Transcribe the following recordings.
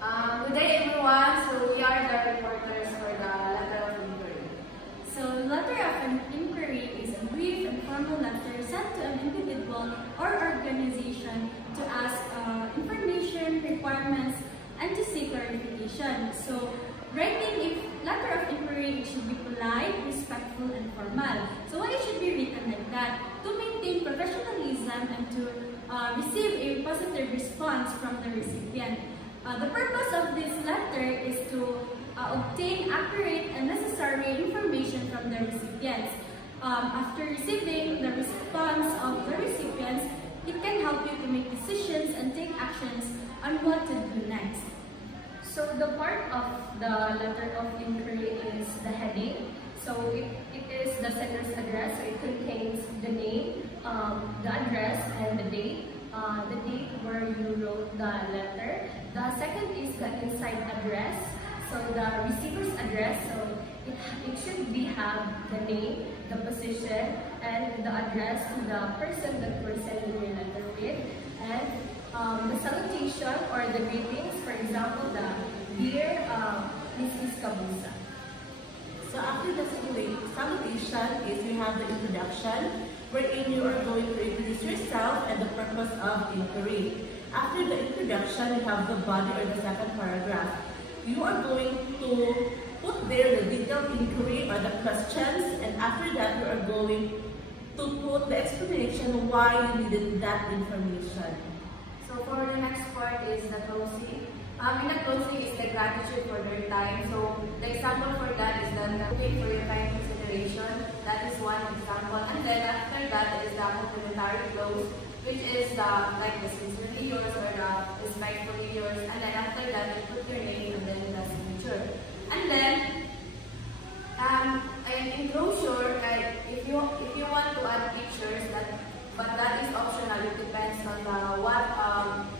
Good day everyone. So we are the reporters for the letter of inquiry. So letter of inquiry is a brief and formal letter sent to an individual or organization to ask information, requirements, and to seek clarification. So writing a letter of inquiry should be polite, respectful, and formal. So why it should be written like that? To maintain professionalism and to receive a positive response from the recipient. The purpose of this letter is to obtain accurate and necessary information from the recipients. After receiving the response of the recipients, it can help you to make decisions and take actions on what to do next. So the part of the letter of inquiry is the heading. So it is the sender's address. So it contains the name, the address, and the date where you wrote the letter. The second is the inside address. So the receiver's address. So it should have the name, the position, and the address to the person that we're sending your letter with, and the salutation or the greetings. For example, the dear Mrs. Kabusa. So after the salutation is we have the introduction, wherein you are going to introduce yourself and the purpose of inquiry. After the introduction, you have the body or the second paragraph. You are going to put there the detailed inquiry or the questions, and after that you are going to put the explanation why you needed that information. So for the next part is the closing. In the closing is the gratitude for their time. So the example for that is the looking for your kind consideration. That is one example. And then after that is the complimentary close, which is like the sincerely yours or the respectfully yours. And then after that you put your name and then the signature. And then in closure, if you want to add pictures, but that is optional. It depends on what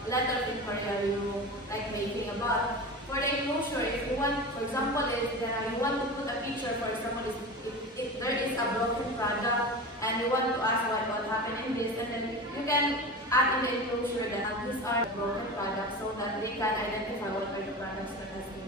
letter of inquiry are you making about. For the enclosure, if you want, for example, if you want to put a picture, for example, if there is a broken product and you want to ask what happened in this, and then you can add in the enclosure that these are the broken products so that they can identify what are the products that has been